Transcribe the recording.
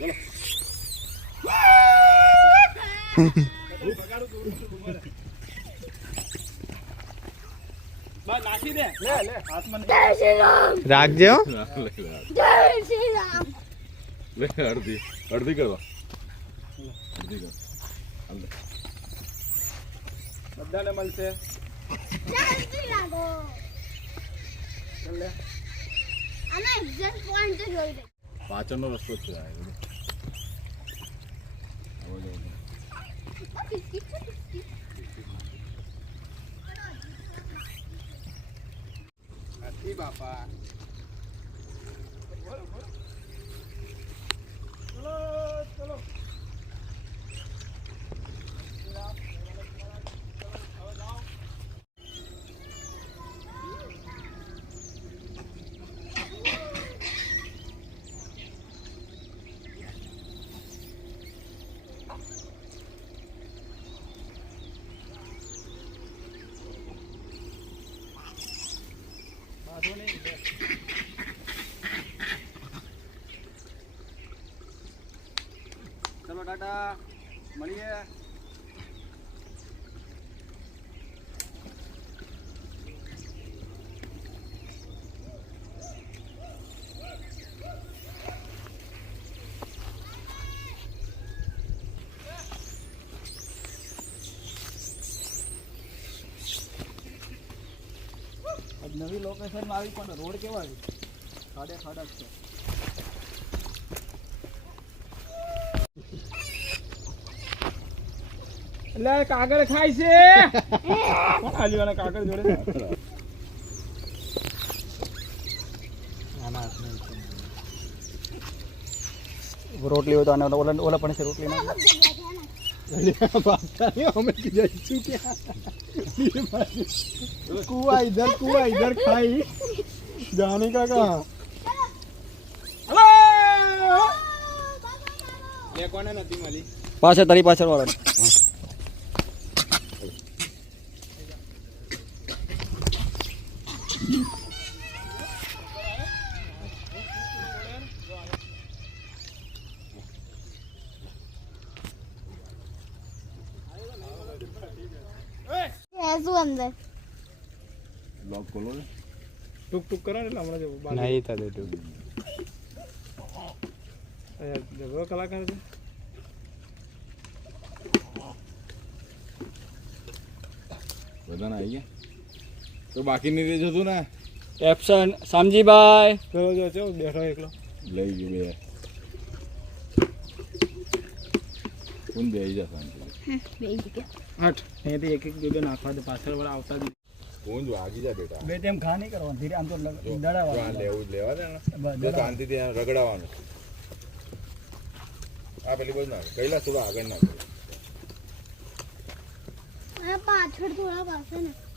બસ નાખી દે લે લે હાથમાં રાખજો જય શ્રી રામ લે અડધી કરવા બધાને મળશે જલ્દી લાગો ચાલ લે આના એક્ઝેક્ટ પોઈન્ટ જોઈ લે પાછળનો રસ્તો છે આ હાથી બાપા ચલો ચલો ચલો ટાટા મળીએ નવી લોકેશનમાં આવી પણ રોડ કેવા છે ખાડે ખાડા છે એટલે કાગળ ખાય છે આલીવાના કાગળ જોડે રોટલી હોય તો આને ઓલા પણ છે રોટલી ના અમે જઈશું ક્યાં कुआ इधर खाई जाने का कहा ले कोने नदी माली पाछे तारी पाछळ वाला શું અંદર લોક ખોલો ને ટુક ટુક કરો ને એટલે હમણાં જવું નહીં થતું તું જબરો કલાકાર છે બધાને આવી ગયા તો બાકી નહીં રહી જતું ને એપ્શન શામજીભાઈ પેલો જો છે બેઠો એકલો લઈ ગયો બે કોણ બે આવી જતા આઠ અહીંયાથી એક બે નાખવા દે પાછળ વાળા આવતા જ કોણ જો આગી જા બેટા બે તેમ ઘા નહીં કરવાનું ધીરે આમ તો જો દડાવવાનું આ લેવું જ લેવા દે ને શાંતિથી રગડાવાનું આ પેલી બાજુ ના કઈલા થોડા આગળ ના પાછળ થોડા પાસે ને